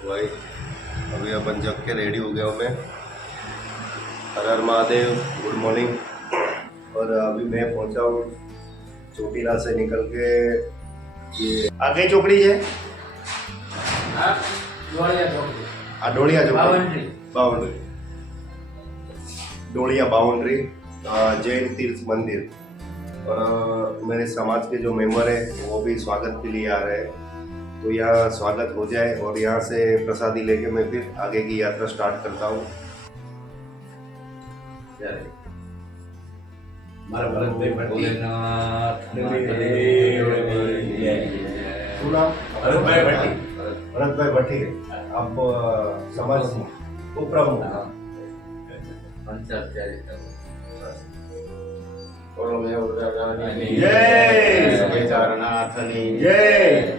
भाई अभी अपन जग के रेडी हो गया हूँ मैं। हर हर महादेव, गुड मॉर्निंग। और अभी मैं पहुंचा हूँ चोटीला से निकल के। ये आगे चौकड़ी है, डोलिया चौकड़ी, बाउंड्री, डोलिया बाउंड्री, जैन तीर्थ मंदिर। और मेरे समाज के जो मेंबर है वो भी स्वागत के लिए आ रहे हैं, तो यहाँ स्वागत हो जाए और यहाँ से प्रसादी लेके मैं फिर आगे की यात्रा स्टार्ट करता हूँ। भरतभाई भट्टी, आप समाज उपप्रमुख।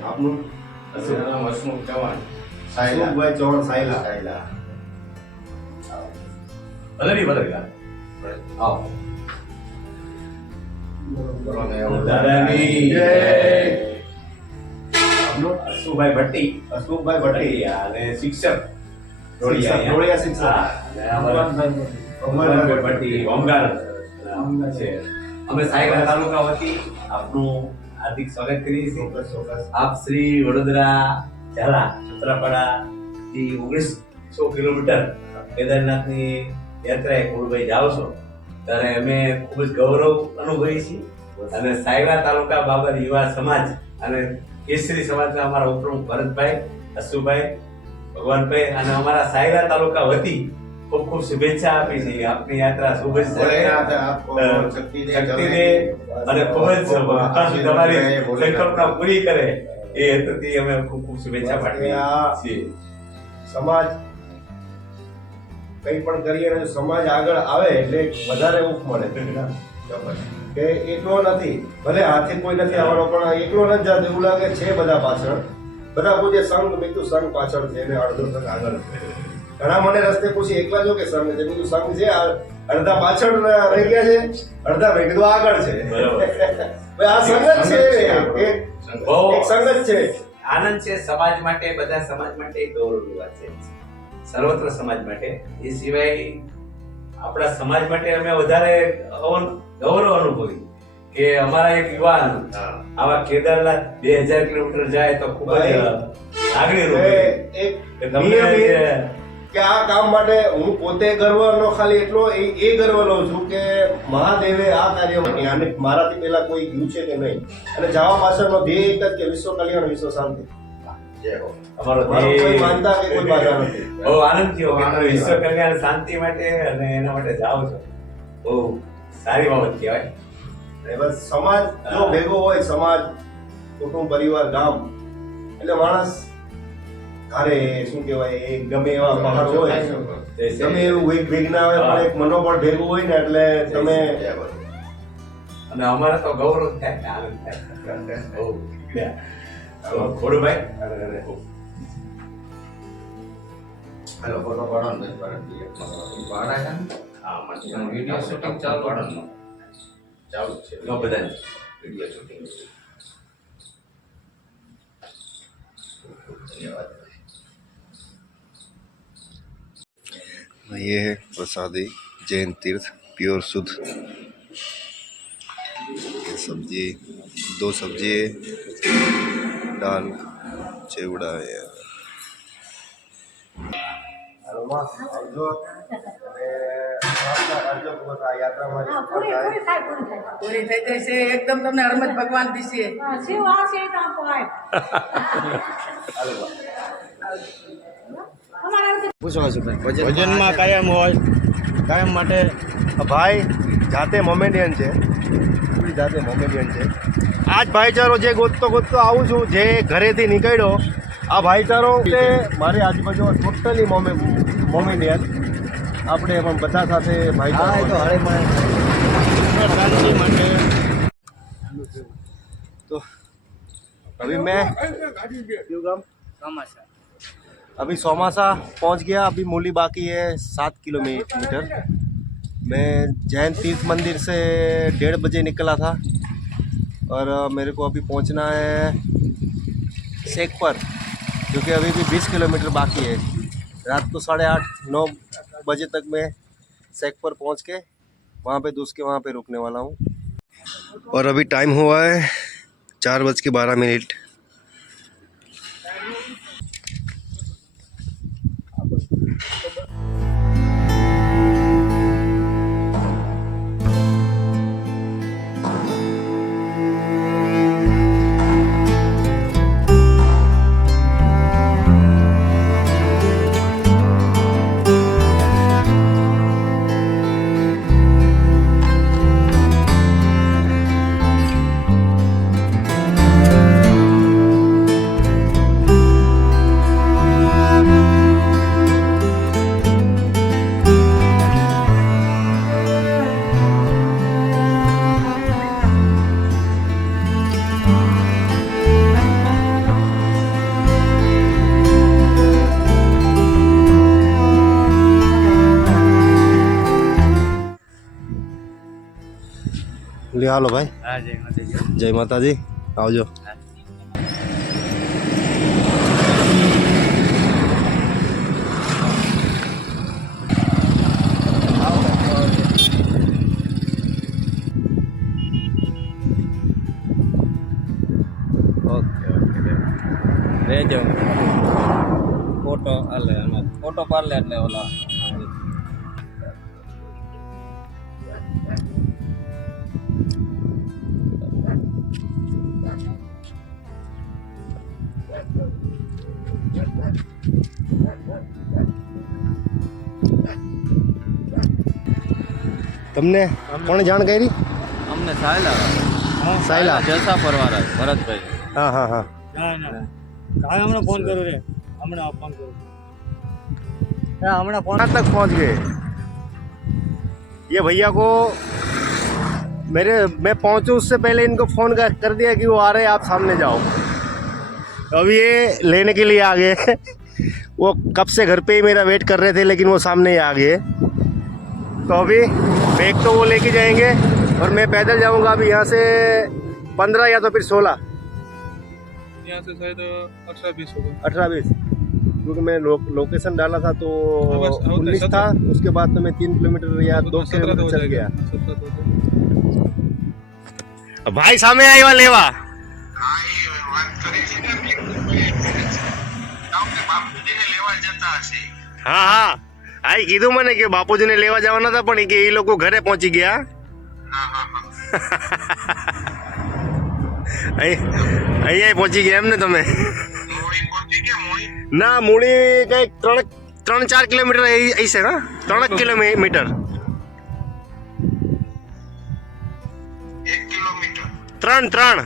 આપનું હસમુખ ચૌહાણ, હસમુખભાઈ ચૌહાણ, સાયલા ભલેરી ભલેલા આવો હસમુખભાઈ ભટ્ટી અને શિક્ષક ડોળિયા શિક્ષક ભગવાનભાઈ ભટ્ટી હોમગાર્ડ છે। અમે સાયલા તાલુકા વતી આપનું હાર્દિક સ્વાગત કરીએ છીએ। આપ શ્રી વડોદરા ઝાલા છત્રાપાડા થી 1900 કિલોમીટર કેદારનાથની યાત્રાએ કુળભાઈ જાઓ છો ત્યારે અમે ખૂબ જ ગૌરવ અનુભવીએ છીએ। અને સાયલા તાલુકા બાબર યુવા સમાજ અને કેસરી સમાજના અમારા ઉપપ્રમુખ ભરતભાઈ, હસુભાઈ, ભગવાનભાઈ અને અમારા સાયલા તાલુકા વતી ખૂબ ખૂબ શુભેચ્છા આપી છે। આપની યાત્રા શક્તિ દે અને ખૂબ જ તમારી સંકલ્પના પૂરી કરે એ હેતુથી અમે ખૂબ ખૂબ શુભેચ્છા પાઠવીએ છીએ। સમાજ કંઈ પણ કરીએ ને સમાજ આગળ આવે એટલે વધારે ઉપ મળે કે એકલો નથી, ભલે હાથે કોઈ નથી આવવાનો પણ એકલો નથી જાતો, એવું લાગે છે બધા પાછળ, બધા પૂછે સંઘ, મેં કીધું સંઘ પાછળ છે ને અડધો સંઘ આગળ છે। ઘણા મને રસ્તે પૂછી એકલા જો કે સંઘ છે, બીજું સંઘ છે, અડધા પાછળ રહી ગયા છે, અડધા મેં કીધું આગળ છે। આ સંઘ જ છે, એક સંઘ જ છે। આનંદ છે સમાજ માટે, બધા સમાજ માટે ગૌરવની વાત છે, સર્વત્ર સમાજ માટે। એ સિવાય આપણા સમાજ માટે અમે વધારે ગૌરવ અનુભવી કે અમારા એક યુવાન આવા કેદારનાથ 2000 કિલોમીટર જાય તો ખૂબ જ લાગણી રૂપી કે આ કામ માટે હું પોતે ગર્વ નો ખાલી એટલો એ ગર્વ લઉં છું કે મહાદેવે આ કાર્ય અને મારાથી પહેલા કોઈ ગયું છે કે નહીં, અને જવા પાછળનો ધ્યેય એક જ કે વિશ્વ કલ્યાણ, વિશ્વ શાંતિ। અમારો કોઈ માનતા કે કોઈ બાધા નથી। બહુ આનંદ થયો કે તમે વિશ્વ કલ્યાણ શાંતિ માટે અને એના માટે જાઓ છો, બહુ સારી બાબત કહેવાય। બસ સમાજ જો ભેગો હોય, સમાજ, કુટુંબ, પરિવાર, ગામ, એટલે માણસ અરે શું કહેવાય, એ ગમે એવા પહાડ હોય, ગમે એવું વિઘ્ન આવે પણ એક મનોબળ ભેગું હોય ને એટલે તમે, અને અમારે તો ગૌરવ થાય ને આનંદ થાય। ખોડુભાઈ હેલો, ફોટો પાડો ને પાડા છે હા, વિડિયો શૂટિંગ ચાલુ પાડો ચાલુ છે બધા વિડિયો શૂટિંગ। ધન્યવાદ। ये है प्रसादी जैन तीर्थ प्योर शुद्ध। ये सब्जी, 2 सब्जी है, दाल, चेवड़ा है। પૂરી થઈ જશે એકદમ, તમને હરમત ભગવાન દિશે। ભજનમાં કાયમ હોય, કાયમ માટે ભાઈ જાતે મોમેડિયન છે, જાતે મોમેડિયન છે। આ જ ભાઈચારો જે ગોતતો આવું છું, જે ઘરેથી નીકળ્યો આ ભાઈચારો કે મારી આજુબાજુ ટોટલી મોમેડિયન। આપણે પણ બધા સાથે ભાઈચારો માટે। तो अभी मैं क्यों गाँव अभी सोमासा पहुंच गया। अभी मूली बाकी है 7 किलोमीटर। मैं जैन तीर्थ मंदिर से 1:30 बजे निकला था और मेरे को अभी पहुंचना है शेखपुर। क्योंकि अभी भी 20 किलोमीटर बाकी है। रात को 8:30-9 बजे तक मैं सेक पर पहुंच के वहाँ पे दूसरे वहाँ पे रुकने वाला हूँ। और अभी टाइम हुआ है 4:12। ले हालो भाई। जय माता दी। आवजो। રહેજો ફોટો હાલે અમે ફોટો પાડલે એટલે ઓલા તમને કોણે જાણ કરી? અમને સાયલા સાયલા જલસા પરવારા ભરતભાઈ हाँ हाँ हाँ हमें फोन करो रे हमें फोन करो हमें फोन कहाँ तक पहुँच गए? ये भैया को मैं पहुँचूँ उससे पहले इनको फ़ोन कर दिया कि वो आ रहे हैं, आप सामने जाओ। अब ये लेने के लिए आ गए। वो कब से घर पे ही मेरा वेट कर रहे थे, लेकिन वो सामने ही आ गए। तो अभी बैग तो वो लेके जाएंगे और मैं पैदल जाऊंगा अभी यहाँ से 15 या तो फिर 16 यहाँ से शायद 18-20 होगा 18-20, क्योंकि मैं लोकेशन डाला था तो हाँ, बस, 19 था। उसके बाद तो मैं 3 किलोमीटर या 2 किलोमीटर चल गया। भाई सामने आया लेवा हाँ हाँ आई કીધું મને કે બાપુજીને લેવા જવાના હતા પણ કે એ લોકો ઘરે પહોંચી ગયા। અહીંયા પહોંચી ગયા એમ ને તમે? ના મૂળી કંઈક 3-4 કિલોમીટર હશે ને? 3 કિલોમીટર 3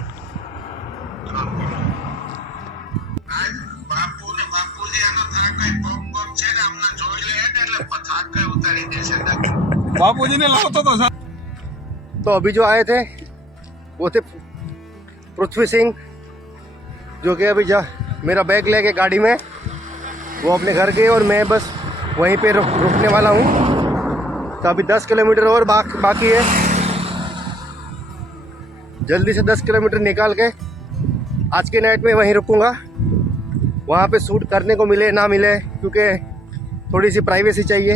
बापूजी ने लाओ तो तो अभी जो आए थे वो थे पृथ्वी सिंह, जो कि अभी मेरा बैग लेके गाड़ी में वो अपने घर गए और मैं बस वहीं पे रुकने वाला हूँ। तो अभी 10 किलोमीटर और बाकी है। जल्दी से 10 किलोमीटर निकाल के आज के नाइट में वहीं रुकूंगा। वहाँ पे शूट करने को मिले ना मिले, क्योंकि थोड़ी सी प्राइवेसी चाहिए।